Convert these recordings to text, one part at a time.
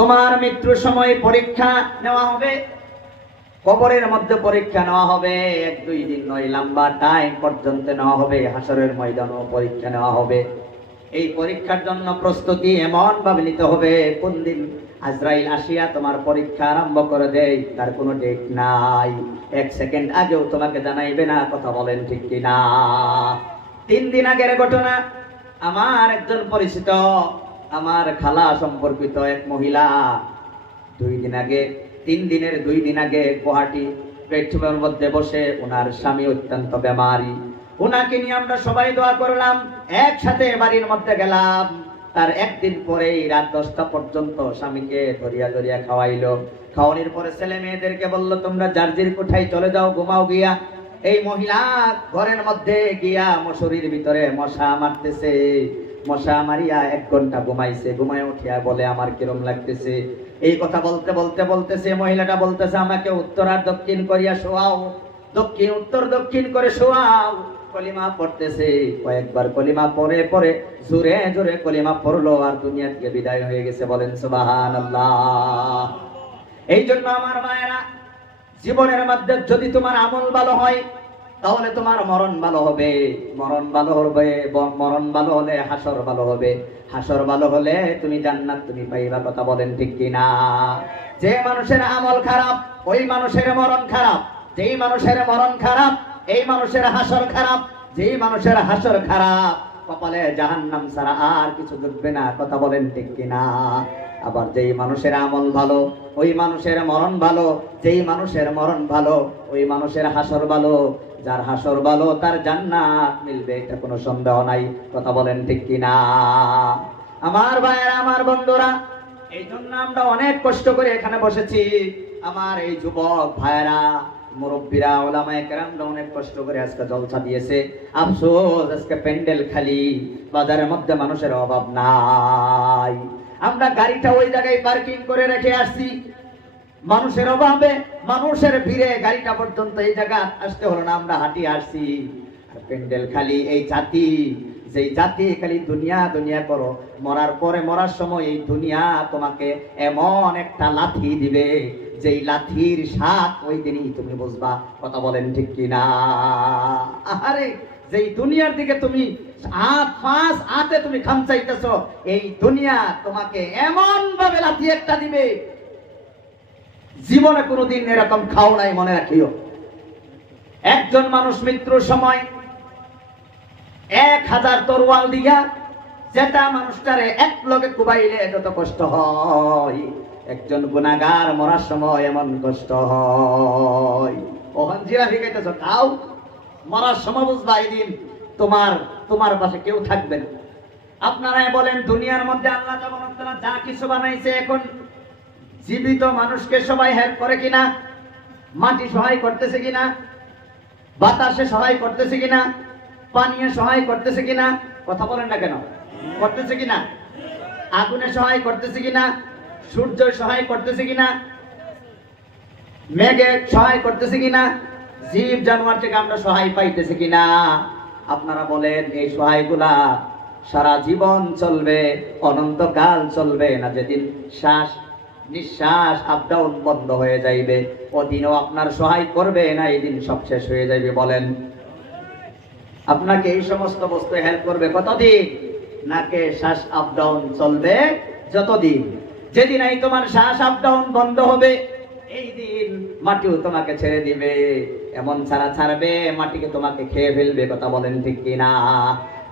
তোমার মৃত্যুর সময় পরীক্ষা নেওয়া হবে। কবরের মধ্যে পরীক্ষা নেওয়া হবে। এক, দুই দিন নয়, লম্বা টাইম পর্যন্ত নেওয়া হবে। হাসরের ময়দানও পরীক্ষা নেওয়া হবে। এই পরীক্ষার জন্য প্রস্তুতি এমন ভাবে নিতে হবে, কোন দিন আজরাইল আসিয়া তোমার পরীক্ষা আরম্ভ করে দেয়, তার কোনো ডেট নাই। এক সেকেন্ড আগেও তোমাকে জানাইবে না, কথা বলেন ঠিক কি না তিন দিন আগের ঘটনা, আমার একজন পরিচিত আমার খালা সম্পর্কিত এক মহিলা। দুই দিন আগে, তিন দিনের দুই দিন আগে গুয়াহাটি বেডরুমের মধ্যে বসে ওনার স্বামী অত্যন্ত বেমারি। ওনাকে নিয়ে আমরা সবাই দোয়া করলাম, একসাথে বাড়ির মধ্যে গেলাম। তার একদিন পরেই রাত দশটা পর্যন্ত স্বামীকে ধরিয়া ধরিয়া খাওয়াইলো। খাওয়ানোর পরে ছেলে মেয়েদেরকে বলল, তোমরা জার্জির কোঠায় চলে যাও, ঘুমাও গিয়া। এই মহিলা ঘরের মধ্যে গিয়া মশুরির ভিতরে মশা মারতেছে। মশা মারিয়া এক ঘণ্টা ঘুমাইছে, ঘুমায় উঠিয়া বলে, আমার কিরম লাগতেছে? এই কথা বলতে বলতে, বলতেছে, মহিলাটা বলতেছে, আমাকে উত্তর আর দক্ষিণ করিয়া শোয়াও, দক্ষিণ, উত্তর, দক্ষিণ করে শোয়াও। কলিমা পড়তেছে, কয়েকবার কলিমা পরে পরে জোরে জোরে কলিমা পড়ল, আর দুনিয়া থেকে বিদায় হয়ে গেছে, বলেন সুবাহান এই জন্য আমার মায়েরা, জীবনের মধ্যে যদি তোমার আমল ভালো হয় তাহলে তোমার মরণ ভালো হবে। মরণ ভালো হবে মরণ ভালো হলে হাসর ভালো হবে। হাসর ভালো হলে তুমি জান্নাত তুমি পাইবা কথা বলেন ঠিক কিনা? যে মানুষের আমল খারাপ, ওই মানুষের মরণ খারাপ। যেই মানুষের মরণ খারাপ, এই মানুষের হাসর খারাপ। যেই মানুষের হাসর খারাপ, কপালে জাহান্নাম ছাড়া আর কিছু ঢুকবে না, কথা বলেন ঠিক কিনা? আবার যেই মানুষের আমল ভালো, ওই মানুষের মরণ ভালো, যেই মানুষের মরণ ভালো, ওই মানুষের হাসর ভালো। যার হাসর ভালো, তার জান্নাত মিলবে, এটা কোনো সন্দেহ নাই। কথা বলেন ঠিক কিনা? আমার ভাইয়েরা, আমার বন্ধুরা, এই জন্য আমরা অনেক কষ্ট করে এখানে বসেছি। আমার এই যুবক ভাইয়েরা, মুরব্বীরা, ওলামায়ে কেরামরা অনেক কষ্ট করে আজকে জলসা দিয়েছে। আফসোস, আজকে প্যান্ডেল খালি, বাজারের মধ্যে মানুষের অভাব নাই। আমরা গাড়িটা ওই জায়গায় পার্কিং করে রেখে আসছি। মানুষের অভাবে, মানুষের ভিড়ে গাড়িটা পর্যন্ত এই জায়গা আসতে হলো না, আমরা হাঁটি আসছি। প্যান্ডেল খালি এই জাতি, যেই জাতি খালি দুনিয়া দুনিয়া করো। মরার পরে মরার সময় এই দুনিয়া তোমাকে এমন একটা লাথি দিবে, যেই লাথির স্বাদ ওই দিনই তুমি বুঝবা। কথা বলেন ঠিক কিনা? আরে যেই দুনিয়ার দিকে তুমি আট পাঁচ আটে তুমি খাম চাইতেছ এই দুনিয়া তোমাকে এমন ভাবে লাথি একটা দিবে, জীবনে কোনোদিন এরকম খাও নাই মনে রাখিও। একজন মানুষ মৃত্যুর সময় এক হাজার তরোয়াল দিয়া যেটা মানুষটারে এক লগে কুবাইলে যত কষ্ট হয়, একজন গুনাগার মরার সময় এমন কষ্ট হয়। ওহন জিরা শিখাইতেছ খাও মরার সময় বুঝবা দিন তোমার তোমার পাশে কেউ থাকবে না। আপনারাই বলেন, দুনিয়ার মধ্যে আল্লাহ যা কিছু বানাইছে এখন জীবিত মানুষকে সবাই হেল্প করে কিনা? মাটি সহায় করতেছে কিনা? বাতাসে সহায় করতেছে কিনা? পানীয় সহায় করতেছে কিনা? কথা বলেন না কেন? করতেছে কিনা? আগুনে সহায় করতেছে কিনা? সূর্য সহায় করতেছে কিনা? মেঘে সহায় করতেছে কিনা? জীব জানোয়ার থেকে আমরা সহায় পাইতেছি কিনা? আপনারা বলেন, এই সহায়গুলা সারা জীবন চলবে, অনন্তকাল চলবে না, যেদিন শ্বাস, নিঃশ্বাস আপ ডাউন বন্ধ হয়ে যাইবে, ওদিনও আপনার সহায় করবে না, এই দিন সব শেষ হয়ে যাইবে, বলেন। আপনাকে এই সমস্ত বস্তু হেল্প করবে কতদিন? নাকে শ্বাস আপ ডাউন চলবে যতদিন। যেদিন এই তোমার শ্বাস আপ ডাউন বন্ধ হবে এই মাটিও তোমাকে ছেড়ে দিবে। এমন ছাড়া ছাড়বে, মাটিকে তোমাকে খেয়ে ফেলবে, কথা বলেন ঠিক কিনা?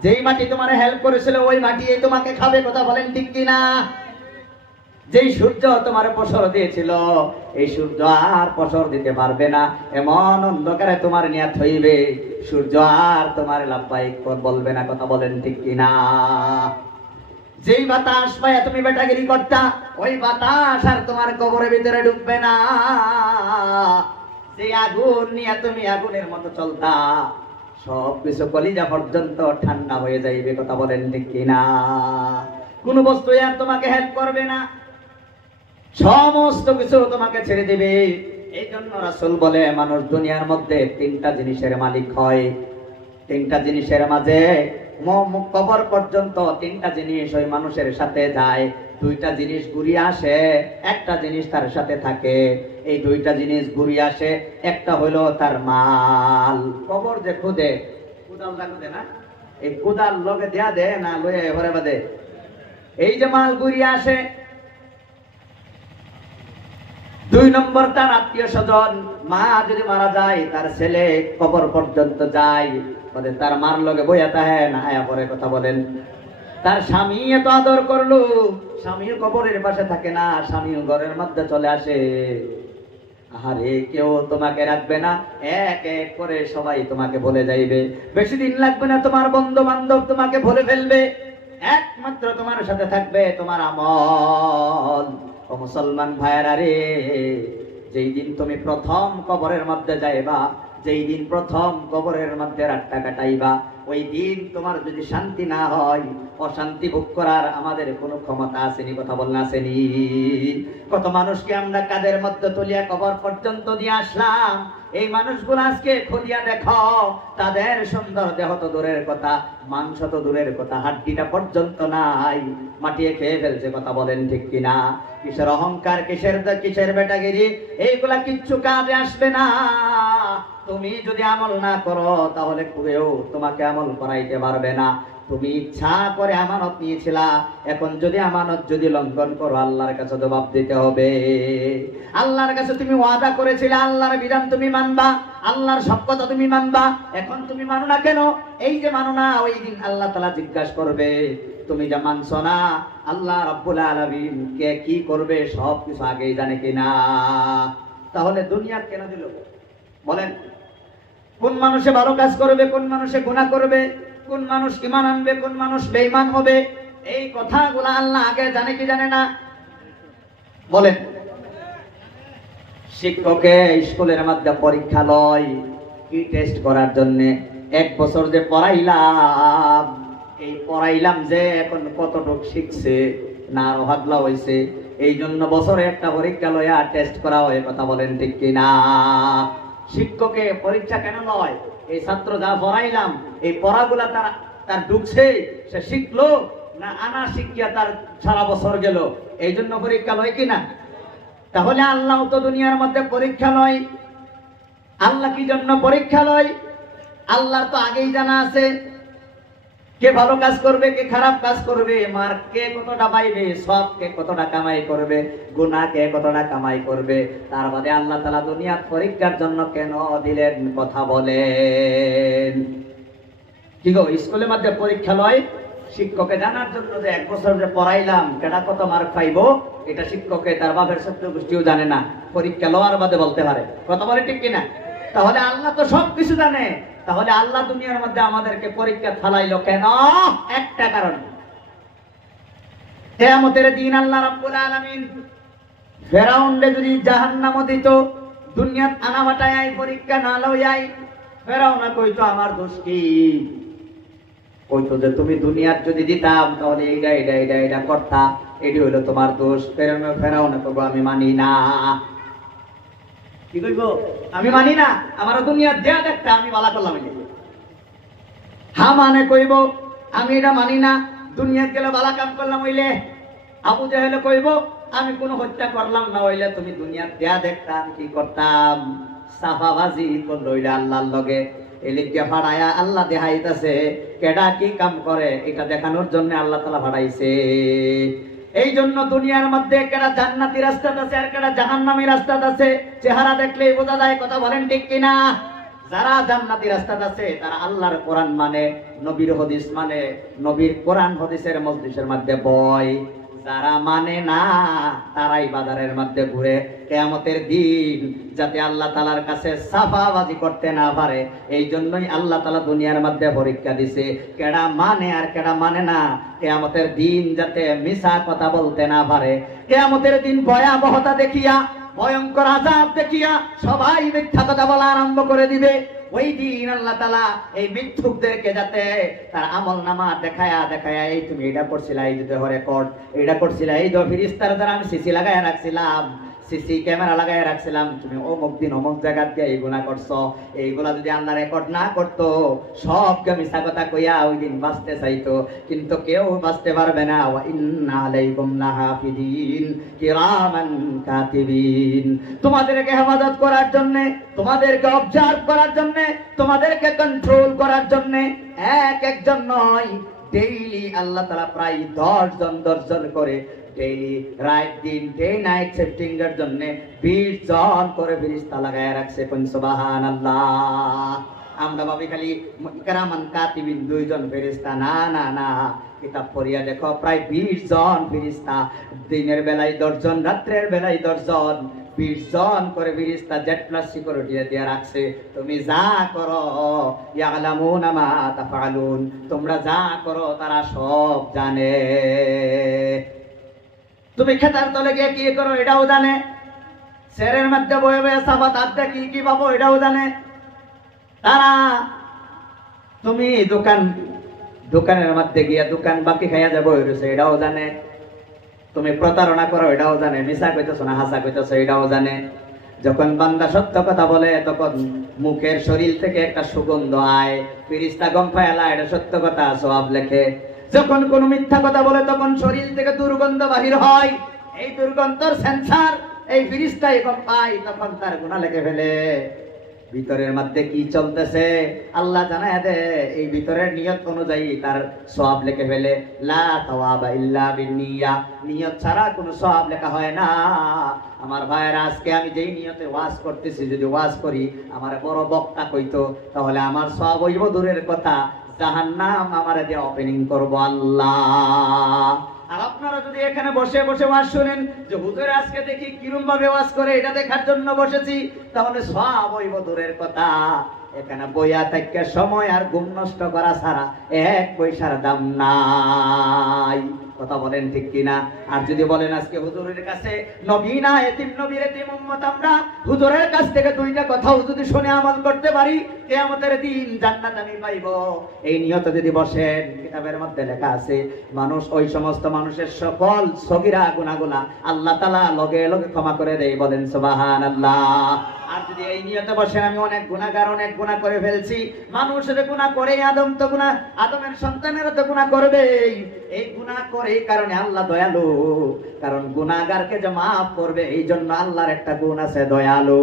যেই মাটি তোমার হেল্প করেছিল, ওই মাটি তোমাকে খাবে, কথা বলেন ঠিক কিনা? যেই সূর্য তোমার পসর দিয়েছিল, এই সূর্য আর পসর দিতে পারবে না। এমন অন্ধকারে তোমার নিয়াত হইবে, সূর্য আর তোমার লাভবাহিক বলবে না, কথা বলেন ঠিক কিনা? যেই বাতাস পায়া তুমি বেটাগিরি করতা, ওই বাতাস আর তোমার কবরের ভিতরে ঢুকবে না। যে আগুন নিয়ে তুমি আগুনের মতো চলতা, সব কিছু কলিজা পর্যন্ত ঠান্ডা হয়ে যাইবে, কথা বলেন ঠিক কিনা? কোন বস্তু আর তোমাকে হেল্প করবে না। সমস্ত কিছু তোমাকে ছেড়ে দেবে। এই জন্য রাসুল বলে, মানুষ দুনিয়ার মধ্যে তিনটা জিনিসের মালিক হয়। তিনটা জিনিসের মাঝে কবর পর্যন্ত তিনটা জিনিস ওই মানুষের সাথে যায়। দুইটা জিনিস ঘুরিয়ে আসে, একটা জিনিস তার সাথে থাকে। এই দুইটা জিনিস ঘুরিয়ে আসে, একটা হলো তার মাল। কবর যে খুদে, কুদাল দা না? এই কুদাল লগে দেয়া দে না, লয়ে ঘরে বাদে এই যে মাল ঘুরিয়ে আসে, দুই নম্বর তার আত্মীয় স্বজন, মা যদি মারা যায়, তার ছেলে কবর পর্যন্ত যায়। বলে, তার মার লগে বইয়া তাহে না আয়া পরে কথা বলেন। তার স্বামী এত আদর করল স্বামীও কবরের পাশে থাকে না স্বামীও ঘরের মধ্যে চলে আসে। আরে কেউ তোমাকে রাখবে না? এক এক করে সবাই তোমাকে বলে যাইবে। বেশি দিন লাগবে না তোমার বন্ধু বান্ধব তোমাকে বলে ফেলবে। একমাত্র তোমার সাথে থাকবে তোমার আমল। ও মুসলমান ভাইয়েরা রে, যেই দিন তুমি প্রথম কবরের মধ্যে যাইবা যেই দিন প্রথম কবরের মধ্যে রাতটা কাটাইবা, ওই দিন তোমার যদি শান্তি না হয়, অশান্তি ভোগ করার আমাদের কোনো ক্ষমতা আসেনি, কথা বললে আসেনি। কত মানুষকে আমরা কাদের মধ্যে তুলিয়া কবর পর্যন্ত দিয়ে আসলাম? এই মানুষগুলো আজকে খুলিয়া দেখো, তাদের সুন্দর দেহ তো দূরের কথা, মাংস তো দূরের কথা, হাড্ডিটা পর্যন্ত নাই, মাটিয়ে খেয়ে ফেলছে, কথা বলেন ঠিক কিনা? কিসের অহংকার, কিসের কিসের বেটাগিরি? এইগুলা কিচ্ছু কাজে আসবে না। তুমি যদি আমল না করো, তাহলে কেউ তোমাকে আমল করাইতে পারবে না। তুমি ইচ্ছা করে আমানত নিয়েছিলা, এখন যদি আমানত যদি লঙ্ঘন করো, আল্লাহর কাছে জবাব দিতে হবে। আল্লাহর কাছে তুমি ওয়াদা করেছিলে, আল্লাহর বিধান তুমি মানবা, আল্লাহর সব কথা তুমি মানবা, এখন তুমি মানো না কেন? এই যে মানো না, ওই দিন আল্লাহ তালা জিজ্ঞাসা করবে, তুমি যা মানছো না, আল্লাহ রাব্বুল আলামিন কে কি করবে সব কিছু আগেই জানে কিনা? তাহলে দুনিয়া কেন দিল? বলেন, কোন মানুষে ভালো কাজ করবে, কোন মানুষে গুনাহ করবে, কোন মানুষ ইমান আনবে, কোন মানুষ বেঈমান হবে, এই কথাগুলো আল্লাহ আগে জানে কি জানে না? বলেন, শিক্ষকে স্কুলের মধ্যে পরীক্ষা লয়, কি টেস্ট করার জন্য? এক বছর যে পড়াইলাম, এই পড়াইলাম যে এখন কতটুক শিখছে, না আরও হাগলা হয়েছে এই জন্য বছরে একটা পরীক্ষা লয়া টেস্ট করা হয় কথা বলেন ঠিক কিনা? শিক্ষকে পরীক্ষা কেন নয়? এই ছাত্র যা পড়াইলাম, এই পড়াগুলা তার তার ঢুকছে সে শিখলো না আনা শিক্ষা তার সারা বছর গেল? এই জন্য পরীক্ষা লয় কিনা? তাহলে আল্লাহ তো দুনিয়ার মধ্যে পরীক্ষা লয়। আল্লাহ কি জন্য পরীক্ষা লয়? আল্লাহর তো আগেই জানা আছে কে ভালো কাজ করবে, কে খারাপ কাজ করবে, মার কে কতটা পাইবে, সব কে কতটা কামাই করবে, গুনাহ কে কতটা কামাই করবে, তার বাদে আল্লাহ তালা দুনিয়ার পরীক্ষার জন্য কেন দিলেন কথা বলেন। কি গো স্কুলের মধ্যে পরীক্ষা লয়? শিক্ষকে জানার জন্য যে এক বছর যে পড়াইলাম কেটা কত মার্ক পাইবো? এটা শিক্ষকে, তার বাপের সত্য গোষ্ঠীও জানে না। পরীক্ষা লওয়ার বাদে বলতে পারে। কথা বলে ঠিক কিনা? তাহলে আল্লাহ তো সব কিছু জানে। তাহলে আল্লাহ দুনিয়ার মধ্যে আমাদেরকে পরীক্ষা ফালাইলো কেন? একটা কারণ। কেয়ামতের দিন আল্লাহ রাব্বুল আলামিন ফেরাউনরে যদি জাহান্নাম দিত, দুনিয়াত আনা বাটায় পরীক্ষা না লইয়াই, ফেরাউন কইতো, আমার দোষ কি? কইতো যে, তুমি দুনিয়ার যদি দিতাম, তাহলে এইটা এটা এটা এটা করতা এটি হইল তোমার দোষ। ফেরাউন ফেরাউন কইবো, আমি মানি না। কি কইব? আমি মানি না আমার দুনিয়ার দেয়া দেখতা আমি বালা করলাম হা মানে কইব, আমি এটা মানি না, দুনিয়াত গেলে বালা কাম করলাম হইলে। আবু জাহেলে কইব, আমি কোনো হত্যা করলাম না হইলে তুমি দুনিয়ার দেয়া দেখতা আমি কি করতাম? সাফাবাজি করল হইলে আল্লাহর লগে। এলিকে ফাড়ায়া আল্লাহ দেখাইতাছে, কেডা কি কাম করে, এটা দেখানোর জন্য আল্লাহ তালা ফাড়াইছে। এই জন্য দুনিয়ার মধ্যে একটা জান্নাতি রাস্তা আছে, আর কেডা জাহান্নামী রাস্তা আছে। চেহারা দেখলেই বোঝা যায়, কথা বলেন ঠিক কিনা? যারা জান্নাতি রাস্তা আছে, তারা আল্লাহর কোরআন মানে নবীর হদিস মানে নবীর কোরআন হদিসের মজলিসের মধ্যে বয়। যারা মানে না, তারাই বাজারের মধ্যে ঘুরে কেয়ামতের দিন যাতে আল্লাহ তালার কাছে সাফাবাজি করতে না পারে। এই জন্যই আল্লাহ তালা দুনিয়ার মধ্যে পরীক্ষা দিছে, কেডা মানে আর কেডা মানে না, কেয়ামতের দিন যাতে মিশা কথা বলতে না পারে। কেয়ামতের দিন ভয়াবহতা দেখিয়া, ভয়ঙ্কর আজাব দেখিয়া সবাই মিথ্যা কথা বলা আরম্ভ করে দিবে। ওই দিন আল্লাহ তালা এই মিথ্যুকদেরকে যাতে তার আমল নামা দেখায়া দেখায়া, এই তুমি এটা করছিলা, এই যদি রেকর্ড এটা করছিলা, এই তো ফিরিস্তার দ্বারা আমি সিসি লাগাইয়া রাখছিলাম। সিসি ক্যামেরা লাগাই রাখছিলাম। তুমি অমুক দিন অমুক জায়গা দিয়ে এইগুলা করছ। এইগুলা যদি আল্লাহ রেকর্ড না করতো, সবকে মিশা কথা কইয়া ওই দিন বাঁচতে চাইতো। কিন্তু কেউ বাঁচতে পারবে না। কিরামান কাতিবিন। তোমাদেরকে হেফাজত করার জন্য, তোমাদেরকে অবজার্ভ করার জন্য, তোমাদেরকে কন্ট্রোল করার জন্য এক একজন নয় ডেইলি আল্লাহ তাআলা প্রায় দশ জন দশ জন করে ডেইলি, রাত দিন ডে নাইট সেফটিং এর জন্য বিশ জন করে ফিরিস্তা লাগায় রাখছে কোন সুবহানাল্লাহ। আমরা ভাবি খালি ইকরামান কাতিবিন দুইজন ফেরিস্তা না না না, কিতাব পড়িয়া দেখো, প্রায় বিশ জন ফেরিস্তা দিনের বেলায় দশজন, রাত্রের বেলায় দশজন বিশ জন করে ফেরিস্তা জেড প্লাস সিকিউরিটি দিয়ে রাখছে। তুমি যা করো, ইয়ালামুনা মা তাফআলুন, তোমরা যা করো তারা সব জানে। তুমি খেতার তলে গিয়ে কি করো এটাও জানে। সেরের মধ্যে বয়ে বয়ে সাবাত আড্ডা কি কি পাবো এটাও জানে। তারা, তুমি দোকান, দোকানের মধ্যে গিয়া দোকান বাকি খাইয়া যাব রয়েছে এটাও জানে। তুমি প্রতারণা করো এটাও জানে মিশা কইতেছো না, হাসা কইতেছো, এটাও জানে। যখন বান্দা সত্য কথা বলে, তখন মুখের শরীর থেকে একটা সুগন্ধ আয়। ফিরিস্তা গম ফায়ালা এটা সত্য কথা সব লেখে। যখন কোন মিথ্যা কথা বলে, তখন শরীর থেকে দুর্গন্ধ বাহির হয়। এই দুর্গন্ধর সেন্সার এই ফিরিস্তাই গম পায়, তখন তার গুণা লেগে ফেলে। ভিতরের মধ্যে কি চলতেছে? আল্লাহ জানায় দে, এই ভিতরের নিয়ত অনুযায়ী তার সব লিখে ফেলে। লা নিয়ত ছাড়া কোনো সব লেখা হয় না। আমার ভাইয়ের, আজকে আমি যেই নিয়তে ওয়াজ করতেছি, যদি ওয়াজ করি, আমার বড় বক্তা কইতো, তাহলে আমার সব হইব দূরের কথা। জাহান্নাম আমার দিয়ে ওপেনিং করব, আল্লাহ। আর আপনারা যদি এখানে বসে বসে ওয়াজ শুনেন যে, হুজুর, আজকে দেখি কিরম ভাবে ওয়াজ করে, এটা দেখার জন্য বসেছি, তাহলে সব ওই দূরের কথা। এখানে বইয়া থেকে সময় আর ঘুম নষ্ট করা ছাড়া এক পয়সার দাম নাই। কথা বলেন ঠিক কিনা? আর যদি বলেন আজকে হুজুরের কাছে, নবী না, এতিম নবীর এতিম উম্মত আমরা? হুজুরের কাছ থেকে দুইটা কথাও যদি শুনে আমল করতে পারি, কিয়ামতের দিন জান্নাত আমি পাইব। এই নিয়ত যদি বসেন, কিতাবের মধ্যে লেখা আছে, মানুষ, ওই সমস্ত মানুষের সকল সগিরা, গুনাহগুলা আল্লাহ তাআলা লগে লগে ক্ষমা করে দেয়। বলেন, সুবহানাল্লাহ। আর যদি এই নিয়তে বসেন, আমি অনেক গুণাগার অনেক গুণা করে ফেলছি। মানুষের গুণা করে, আদম তো গুণা আদমের সন্তানেরা তো গুণা করবেই। এই গুণা করে এই কারণে আল্লাহ দয়ালু। কারণ গুণাগারকে যে মাফ করবে এই জন্য আল্লাহর একটা গুণ আছে দয়ালু।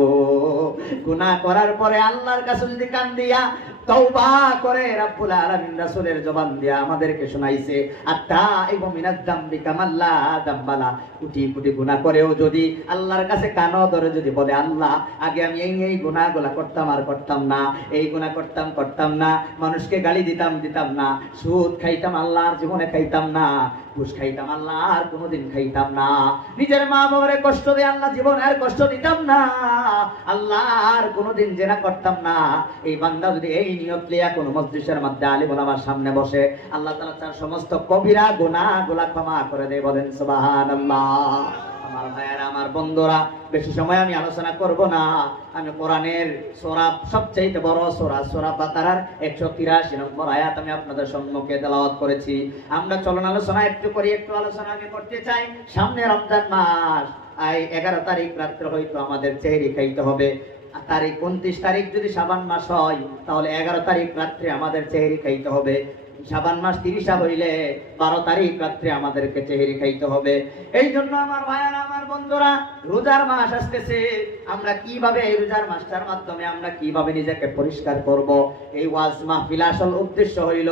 গুণা করার পরে আল্লাহর কাছে যদি কান দিয়া তওবা করে আলামিন রাসূলের জবান দিয়া আমাদেরকে আত্তা এবং মিনাজ কামাল্লা দাম্বালা। গুনাহ করেও যদি আল্লাহর কাছে ধরে যদি বলে, আল্লাহ, আগে আমি এই এই গুনাহগুলা করতাম আর করতাম না, এই গুনাহ করতাম করতাম না, মানুষকে গালি দিতাম দিতাম না, সুদ খাইতাম আল্লাহর জীবনে খাইতাম না, ঘুষ খাইতাম আল্লাহ আর কোনোদিন খাইতাম না। নিজের মা বাবারে কষ্ট দিয়ে আল্লাহ জীবন আর কষ্ট দিতাম না, আল্লাহ আর কোনোদিন জেনা করতাম না। এই বান্দা যদি এই নিয়ত লিয়া কোনো মসজিদের মধ্যে আলী আমার সামনে বসে আল্লাহ তাআলা তার সমস্ত কবিরা গুনাহগুলা ক্ষমা করে দেয় বলেন, সুবহানাল্লাহ। আমার ভাইয়েরা, আমার বন্ধুরা, বেশি সময় আমি আলোচনা করব না। আমি কোরআনের সোরা সবচেয়ে বড় সোরা সোরা বাতারার একশো তিরাশি নম্বর আয়াত আমি আপনাদের সম্মুখে করেছি। আমরা চলন আলোচনা, একটু করি, একটু আলোচনা আমি করতে চাই। সামনে রমজান মাস এগারো তারিখ রাত্রে হয়তো আমাদের চেহারি খাইতে হবে। তারিখ উনত্রিশ তারিখ যদি সাবান মাস হয়, তাহলে এগারো তারিখ রাত্রে আমাদের চেহারি খাইতে হবে। সাবান মাস তিরিশা হইলে বারো তারিখ রাত্রে আমাদেরকে চেহারি খাইতে হবে। এই জন্য আমার ভাইয়ারা, আমার বন্ধুরা, রোজার মাস আসতেছে। আমরা কীভাবে এই রোজার মাসটার মাধ্যমে আমরা কীভাবে নিজেকে পরিষ্কার করব? এই ওয়াজ মাহফিল আসল উদ্দেশ্য হইল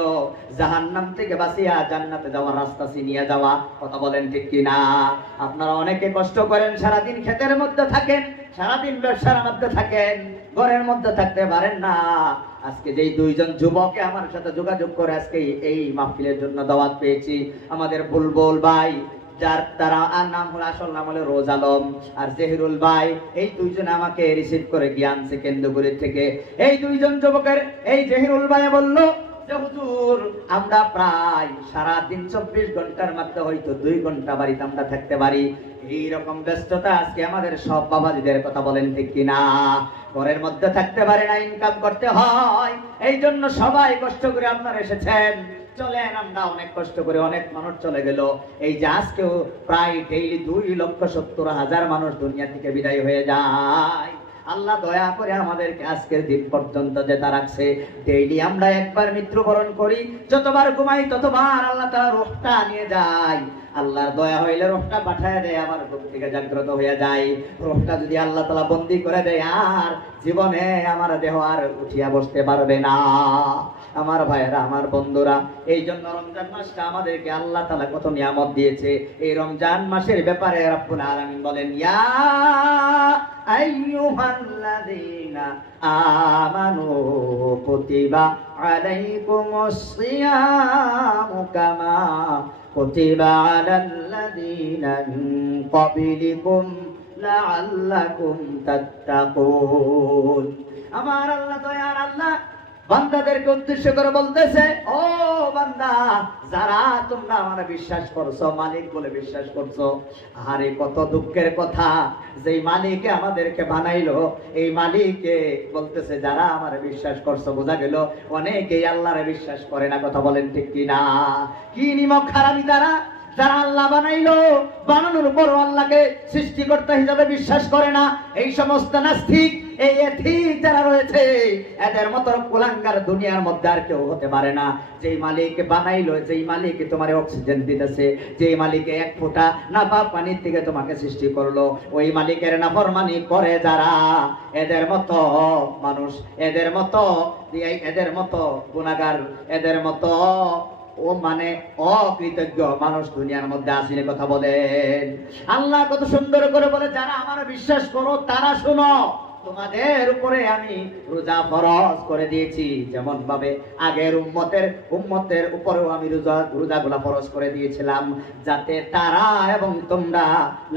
জাহান্নাম থেকে বাঁচিয়া জান্নাতে যাওয়ার রাস্তা চিনিয়ে যাওয়া। কথা বলেন ঠিক কিনা? আপনারা অনেকে কষ্ট করেন, সারাদিন ক্ষেতের মধ্যে থাকেন। সারাদিন ব্যবসার মধ্যে থাকেন, ঘরের মধ্যে থাকতে পারেন না। আজকে যেই দুইজন যুবকে আমার সাথে যোগাযোগ করে আজকে এই মাহফিলের জন্য দাওয়াত পেয়েছি। আমাদের বুলবুল ভাই, যার তারা আর নাম হলো আসল নাম হলো রোজ আলম, আর জহিরুল ভাই, এই দুইজন আমাকে রিসিভ করে আনছে কেন্দ্রপুরি থেকে। এই দুইজন যুবকের, এই জহিরুল ভাই বলল যে, হুজুর, আমরা প্রায় সারা দিন চব্বিশ ঘণ্টার মধ্যে হয়তো দুই ঘণ্টা বাড়িতে আমরা থাকতে পারি। এইরকম ব্যস্ততা আজকে আমাদের সব বাবাজিদের কথা বলেন ঠিক কিনা? ঘরের মধ্যে থাকতে পারে না ইনকাম করতে হয়। এই জন্য সবাই কষ্ট করে আপনার এসেছেন। চলেন আমরা অনেক কষ্ট করে অনেক মানুষ চলে গেল। এই যে আজকেও প্রায় ডেইলি দুই লক্ষ সত্তর হাজার মানুষ দুনিয়া থেকে বিদায় হয়ে যায়। আল্লাহ দয়া করে আমাদেরকে আজকের দিন পর্যন্ত জেতা রাখছে। ডেইলি আমরা একবার মৃত্যুবরণ করি। যতবার ঘুমাই, ততবার আল্লাহ তারা রোহটা নিয়ে যায়। আল্লাহর দয়া হইলে রোহটা পাঠায় দেয়, আমার ঘুম থেকে জাগ্রত হয়ে যায়। রোহটা যদি আল্লাহ তালা বন্দি করে দেয়, আর জীবনে আমার দেহ আর উঠিয়া বসতে পারবে না। আমার ভাইয়েরা, আমার বন্ধুরা এই জন্য রমজান মাসটা আমাদেরকে আল্লাহ তালা কত নিয়ামত দিয়েছে। এই রমজান মাসের ব্যাপারে রব্বুল আলামিন বলেন, ইয়া আইয়ুহাল্লাযীনা আমানু কুতিবা আলাইকুমুস সিয়ামু কামা কুতিবা আলাল্লাযীনা মিন ক্বাবলিকুম লাআল্লাকুম তাত্তাকুন. আমার আল্লাহ দয়ার আল্লাহ বান্দাদেরকে উদ্দেশ্য করে বলতেছে, ও বান্দা, যারা তোমরা আমার বিশ্বাস করছ, মালিক বলে বিশ্বাস করছ আরে কত দুঃখের কথা। যেই মালিকে আমাদেরকে বানাইলো, এই মালিকে বলতেছে, যারা আমার বিশ্বাস করছ, বোঝা গেল, অনেকেই আল্লাহরে বিশ্বাস করে না, কথা বলেন ঠিক কি না কি নিমক খারাপি তারা? যারা আল্লাহ বানাইলো, বানানোর পরও আল্লাহকে সৃষ্টিকর্তা হিসাবে বিশ্বাস করে না। এই সমস্ত নাস্তিক এই এথিক যারা রয়েছে, এদের মতো দুনিয়ার মধ্যে আর কেউ হতে পারে না। যেই মালিক বানাইলো, যেই মালিক তোমার অক্সিজেন দিতেছে, যেই মালিক এক ফোঁটা না বা পানির থেকে তোমাকে সৃষ্টি করল, ওই মালিকের নাফরমানি করে যারা, এদের মতো মানুষ, এদের মতো এদের মতো গুণাগার, এদের মতো ও মানে অকৃতজ্ঞ মানুষ দুনিয়ার মধ্যে আসিনে কথা বলেন। আল্লাহ কত সুন্দর করে বলে, যারা আমার বিশ্বাস করো, তারা শোনো। তোমাদের উপরে আমি রোজা ফরজ করে দিয়েছি। যেমন ভাবে আগের উম্মতের উম্মতের উপরেও আমি রোজা, রোজাগুলা ফরজ করে দিয়েছিলাম। যাতে তারা এবং তোমরা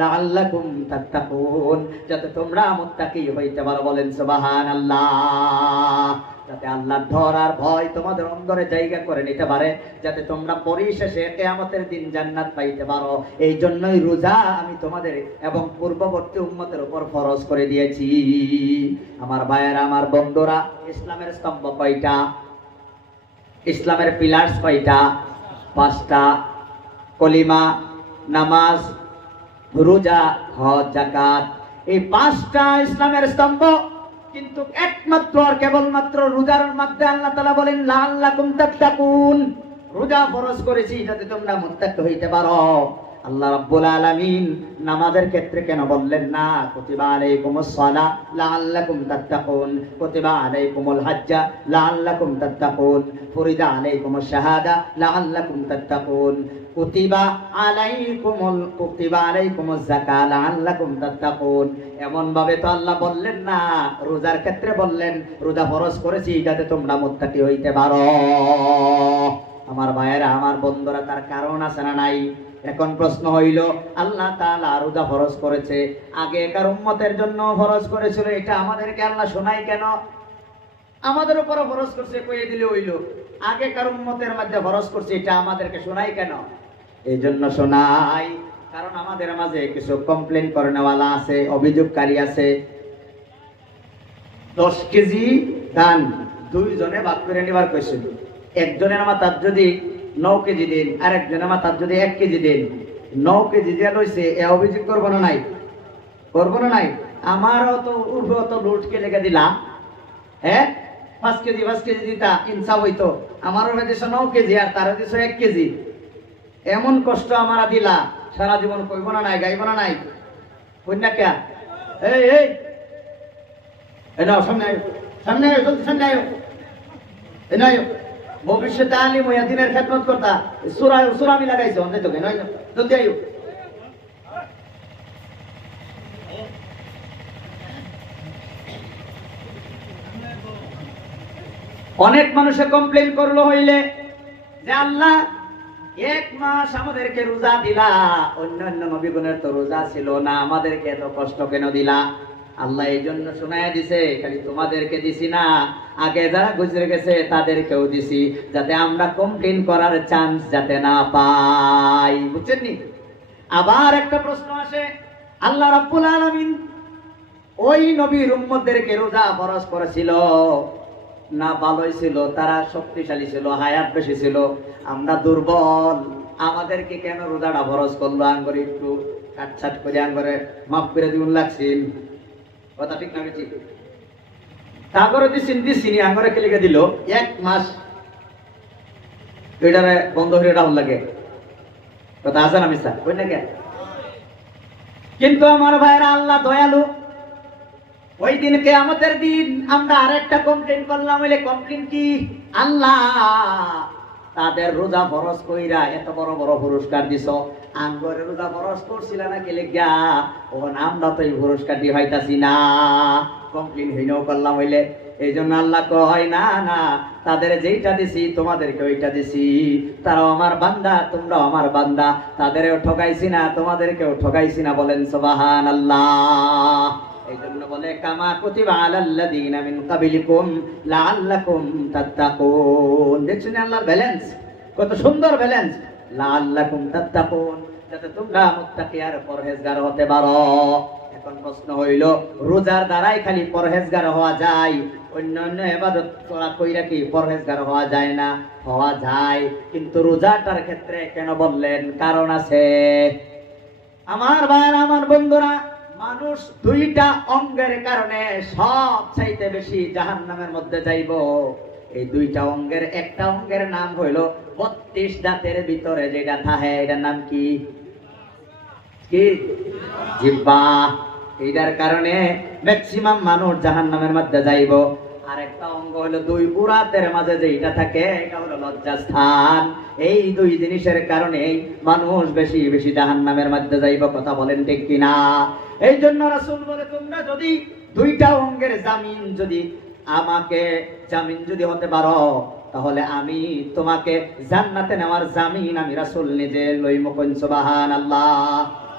লাআল্লাকুম তাত্তাকুন, যাতে তোমরা মুত্তাকি হইতে পারো বলেন সুবহানাল্লাহ। যাতে আল্লাহর ডর আর ভয় তোমাদের অন্তরে জায়গা করে নিতে পারে, যাতে তোমরা পরিশেষে কেয়ামতের দিন জান্নাত পাইতে পারো। এই জন্যই রোজা আমি তোমাদের এবং পূর্ববর্তী উম্মতের উপর ফরজ করে দিয়েছি। আমার ভাইয়েরা, আমার বন্ধুরা, ইসলামের স্তম্ভ কয়টা? ইসলামের পিলার্স কয়টা? পাঁচটা। কলিমা, নামাজ, রোজা, হজ জাকাত এই পাঁচটা ইসলামের স্তম্ভ কিন্তু একমাত্র আর কেবলমাত্র রোজার মধ্যে আল্লাহ তালা বলেন লাল্লাকুম তাত্তাকুন। রোজা ফরজ করেছি যাতে তোমরা মুত্তাকি হইতে পারো। আল্লাহ রাব্বুল আলামিন নামাজের ক্ষেত্রে কেন বললেন না? কুতিবা আলাইকুমুস সালাহ লাআল্লাকুম তাত্তাকুন। কুতিবা আলাইকুমুল হাজ্জা, লাআল্লাকুম তাত্তাকুন। ফুরিদা আলাইকুমুশ শাহাদা, লাআল্লাকুম তাত্তাকুন। কুতিবা আলাইকুমুল, কুতিবা আলাইকুমুজ যাকাত, লাআল্লাকুম তাত্তাকুন। এমন ভাবে তো আল্লাহ বললেন না। রোজার ক্ষেত্রে বললেন, রোজা ফরজ করেছি, যাতে তোমরা মুত্তাকি হইতে পারো। আমার ভাইয়েরা, আমার বন্ধুরা, তার কারণ আছে না নাই? এখন প্রশ্ন হইল, আল্লাহ তাআলা রোজা ফরজ করেছে আগেকার উম্মতের জন্য ফরজ করেছিল, এটা আমাদেরকে আল্লাহ শোনাই কেন? আমাদের উপরও ফরজ করছে কয়ে দিলে হইল। আগেকার উম্মতের মধ্যে ফরজ করছে, এটা আমাদেরকে শোনাই কেন? এই জন্য শোনাই কারণ আমাদের মাঝে কিছু কমপ্লেন করেনেওয়ালা আছে, অভিযোগকারী আছে। দশ কেজি ধান দুইজনে ভাগ করে নিবার কইছিল। একজনের মাথার যদি ন কেজি দিন আর একজনের মাথার যদি এক কেজি দিন। ন কেজি দিয়া লইছে, এ অভিযোগ করব না নাই? করব না নাই? আমার অত উর্ব অত লুটকে লেগে দিলাম হ্যাঁ পাঁচ কেজি পাঁচ কেজি দিতা ইনসাফ হইতো। আমারও হয়েছে ন কেজি, আর তার হয়েছে এক কেজি। এমন কষ্ট আমারা দিলা, সারা জীবন কইব না নাই, গাইব না নাই? কন্যা কে এই এই! সামনে আয়ো সামনে আয়ো সামনে আয়ো। এই নাও ভবিষ্যতে আলিম হইয়া দিনের খেদমত করতা সুরা সুরামি লাগাইছে, অন্ধে তোকে নয় জলদি আয়ো অনেক মানুষে কমপ্লেন করল হইলে যে আল্লাহ, এক মাস আমাদেরকে রোজা দিলা। অন্যান্য অন্য নবীগণের তো রোজা ছিল না, আমাদেরকে এত কষ্ট কেন দিলা? আল্লাহ এই জন্য শোনায় দিছে, খালি তোমাদেরকে দিছি না। আগে যারা গুজরে গেছে, তাদেরকেও দিছি, যাতে আমরা কমপ্লেন করার চান্স যাতে না পাই। বুঝছেন নি? আবার একটা প্রশ্ন আসে, আল্লাহ রাব্বুল আলামিন ওই নবীর উম্মতদেরকে রোজা ফরজ করেছিল। না ভালোই ছিল, তারা শক্তিশালী ছিল, হায়াত বেশি ছিল। আমরা দুর্বল। আমাদেরকে কেন রোজাটা ভরস করল? আঙ্গরে একটু কাটছাট করে আঙ্গরে মাফ করে দিউন, লাগছিল। কথা তারপরে লিখে দিল, এক মাস এটারে বন্ধ হয়ে লাগে। কথা আছে না মিসা ওই কে? কিন্তু আমার ভাইরা আল্লাহ দয়ালু, ওই দিনকে আমাদের দিন আমরা আরেকটা কমপ্লেন করলাম কমপ্লেন কি? আল্লাহ তাদের রোজা বরস কইরা এত বড় বড় পুরস্কার দিছ। আঙ্গরে রোজা বরস করছিল না কেলে গিয়া ও আমরা তো এই পুরস্কারটি হইতাছি না। কমপ্লেন হইনাও করলাম হইলে। এই জন্য আল্লাহ কয়, না না, তাদের যেইটা দিছি, তোমাদেরকে ওইটা দিছি। তারাও আমার বান্দা, তোমরাও আমার বান্দা। তাদেরও ঠকাইছি না, তোমাদেরকেও ঠকাইছি না বলেন সবাহান আল্লাহ এই জন্য বলে আল্লাহর ব্যালেন্স কত সুন্দর ব্যালেন্স হতে এখন প্রশ্ন রোজার দ্বারাই খালি পরহেজগার হওয়া যায়? অন্যান্য এবাদত করা কইরা কি পরহেজগার হওয়া যায় না? হওয়া যায়। কিন্তু রোজাটার ক্ষেত্রে কেন বললেন? কারণ আছে। আমার ভাইয়ের, আমার বন্ধুরা মানুষ দুইটা অঙ্গের কারণে সব চাইতে বেশি জাহান নামের মধ্যে যাইব। এই দুইটা অঙ্গের একটা অঙ্গের নাম হইল বত্রিশ দাঁতের ভিতরে যেটা থাহে এটার নাম কি? কি? জিব্বা। এইটার কারণে ম্যাক্সিমাম মানুষ জাহান নামের মধ্যে যাইব। আর একটা অঙ্গ হলো দুই উরাতের মাঝে যেটা থাকে, এটা হলো লজ্জাস্থান। এই দুই জিনিসের কারণে মানুষ বেশি বেশি জাহান নামের মধ্যে যাইব, কথা বলেন ঠিক কিনা? এই জন্য রাসূল বলে, তোমরা যদি দুইটা অঙ্গের জামিন যদি আমাকে জামিন যদি হতে পারো, তাহলে আমি তোমাকে জান্নাতে নেওয়ার জামিন আমি রাসূল নিজে লইম কোন সুবহানাল্লাহ।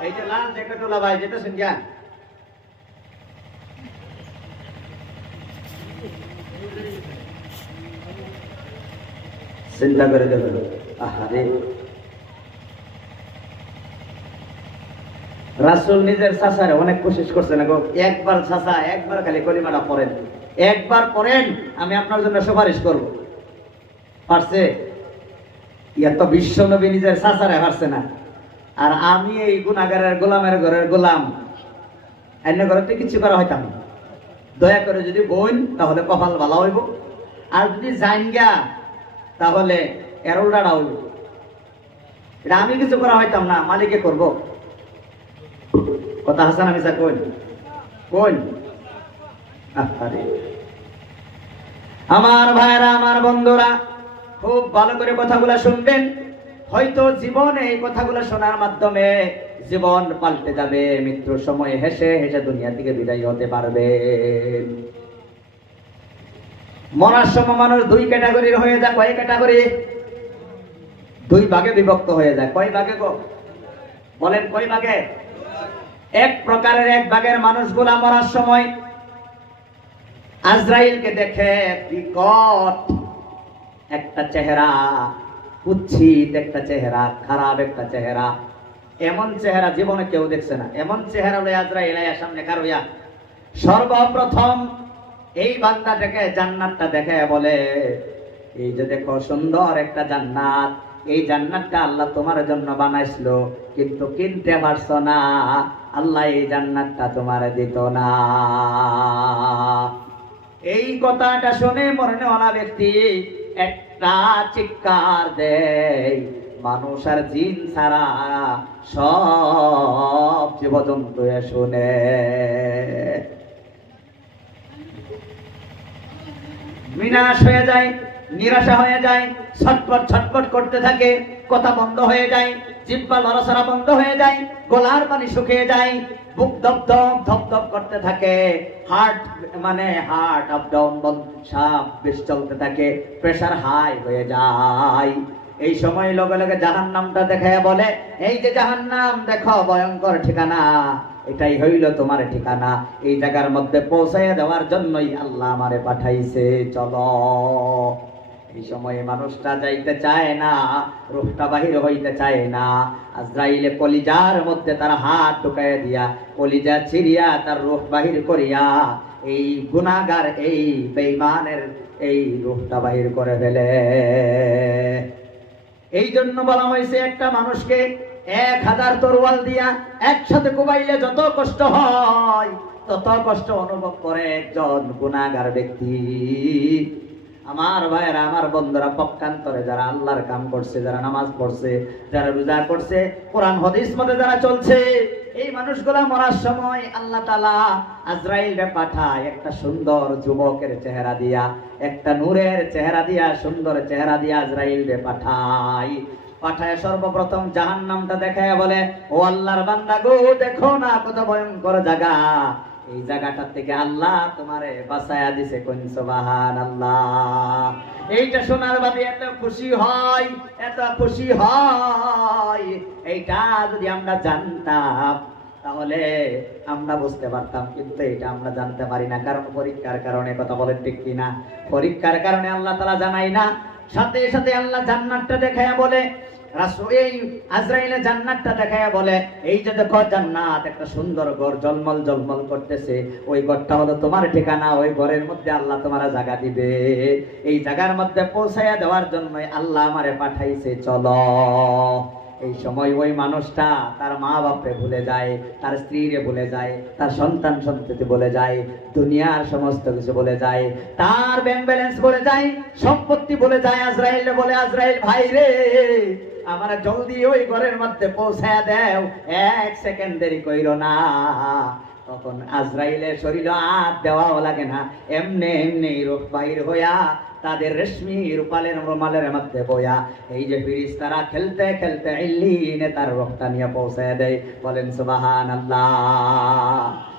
এই যে লাল জ্যাকেটওয়ালা ভাই যেটা শুনছেন? চিন্তা করে দেখো আহারে। রাসূল নিজের চাচারে অনেক কোশিশ করছেন গো। একবার চাচা, একবার খালি কলিমাটা পড়েন। একবার পড়েন, আমি আপনার জন্য সুপারিশ করব। পারছে? এত বিশ্ব নবী নিজের চাচারে পারছে না। আর আমি এই গুণাগারের গোলামের ঘরের গোলাম। এনে ঘরেতে কিছু করা হইতাম দয়া করে যদি বোন তাহলে কপাল ভালো হইব। আর যদি জাইন গা তাহলে এরোলডাটা হইব। এটা আমি কিছু করা হইতাম না মালিকে করব। কথা হাসান আমি কোন কোন আরে আমার ভাইরা আমার বন্ধুরা, খুব ভালো করে কথাগুলো শুনবেন। হয়তো জীবনে এই কথাগুলো শোনার মাধ্যমে জীবন পাল্টে যাবে, মৃত্যুর সময় হেসে হেসে দুনিয়া থেকে বিদায় হতে পারবে। মরার সময় মানুষ দুই ক্যাটাগরির হয়ে যায়। কয় ক্যাটাগরি? দুই ভাগে বিভক্ত হয়ে যায়। কয় ভাগে গো? বলেন, কয় ভাগে? এক প্রকারের এক ভাগের মানুষগুলা মরার সময় আজরাইলকে দেখে বিকট একটা চেহারা কুচ্ছিত একটা চেহারা, খারাপ একটা চেহারা। এমন চেহারা জীবনে কেউ দেখছে না। এমন চেহারা লই আজরাইল আয়া সামনে কারুয়া সর্বপ্রথম এই বান্দাটাকে জান্নাতটা দেখে বলে, এই যে দেখো সুন্দর একটা জান্নাত। এই জান্নাতটা আল্লাহ তোমার জন্য বানাইছিল, কিন্তু কিনতে পারছ না। আল্লাহ এই জান্নাতটা তোমার দিত না। এই কথাটা শুনে মরণওয়ালা ব্যক্তি একটা চিৎকার দেয়, মানুষ আর জিন ছাড়া সব জীবজন্তু শুনে। বিনাশ হয়ে যায়। নিরাশা হয়ে যায়, ছটপট ছটপট করতে থাকে, কথা বন্ধ হয়ে যায়, জিব্বা লড়াছড়া বন্ধ হয়ে যায়, গলার পানি শুকিয়ে যায়, বুক ধপ ধপ ধপ ধপ করতে থাকে হার্ট মানে হার্ট আপ ডাউন সাপ বেশ চলতে থাকে প্রেসার হাই হয়ে যায়। এই সময় লগে লগে জাহান নামটা দেখায় বলে, এই যে জাহান নাম দেখো, ভয়ঙ্কর ঠিকানা, এটাই হইল তোমার ঠিকানা, এই জায়গার মধ্যে পৌঁছাইয়া দেওয়ার জন্যই আল্লাহ আমারে পাঠাইছে, চলো। এই সময়ে মানুষটা যাইতে চায় না রূপটা বাহির হইতে চায় না। আজরাইলে কলিজার মধ্যে তার হাত দিয়া, কলিজা ছিড়িয়া তার বাহির করিয়া, এই গুনাগার এই বেঈমানের এই বাহির করে ফেলে। এই জন্য বলা হয়েছে, একটা মানুষকে এক হাজার তরোয়াল দিয়া একসাথে কোবাইলে যত কষ্ট হয়, তত কষ্ট অনুভব করে একজন গুণাগার ব্যক্তি। আমার ভাইয়েরা, আমার বন্ধুরা পক্ষান্তরে যারা আল্লাহর কাম করছে, যারা নামাজ পড়ছে, যারা রোজা করছে, কোরআন, হদিস মতে যারা চলছে, এই মানুষগুলা মরার সময় আল্লাহ তালা আজরাইল পাঠায় একটা সুন্দর যুবকের চেহারা দিয়া, একটা নূরের চেহারা দিয়া, সুন্দর চেহারা দিয়া আজরাইল রে পাঠায়। পাঠায় সর্বপ্রথম জাহান নামটা দেখায় বলে, ও আল্লাহর বান্দা গো, দেখো না, কত ভয়ঙ্কর জায়গা। এই জায়গাটা থেকে আল্লাহ তোমারে বাঁচায়া দিছে কোন সুবাহান আল্লাহ এইটা শোনার বাদে এত খুশি হয় এত খুশি হয় এইটা যদি আমরা জানতাম, তাহলে আমরা বুঝতে পারতাম, কিন্তু এটা আমরা জানতে পারি না। কারণ পরীক্ষার কারণে কথা বলেন ঠিক কিনা? পরীক্ষার কারণে আল্লাহ তারা জানাই না। সাথে সাথে আল্লাহ জান্নাতটা দেখায় বলে এই জান্নাতটা বলে, এই যে একটা সুন্দর ঘর করতেছে। ওই ঘরটা হলো তোমার ঠিকানা, ওই ঘরের মধ্যে আল্লাহ দিবে। এই জায়গার মধ্যে দেওয়ার জন্য আল্লাহ আমারে পাঠাইছে, চলো। এই সময় ওই মানুষটা তার মা বাপরে ভুলে যায়, তার স্ত্রীরে ভুলে যায়, তার সন্তান সন্ততি বলে যায়, দুনিয়ার সমস্ত কিছু বলে যায়, তার ব্যাংক ব্যালেন্স বলে যায়, সম্পত্তি বলে যায় আজরাইল বলে, আজরাইল ভাই রে আমার জলদি ওই ঘরের মধ্যে পৌঁছায় দেও। এক সেকেন্ড দেরি কইরো না। তখন আজরাইলের শরীর আর দেওয়াও লাগে না। এমনি এমনি রূপ বাহির হইয়া তাদের রেশমি রূপালের রুমালের মধ্যে বয়া এই যে ফিরিস তারা খেলতে খেলতে ইল্লিনে তার রক্তটা নিয়ে পৌঁছায় দেয়। বলেন সুবাহান আল্লাহ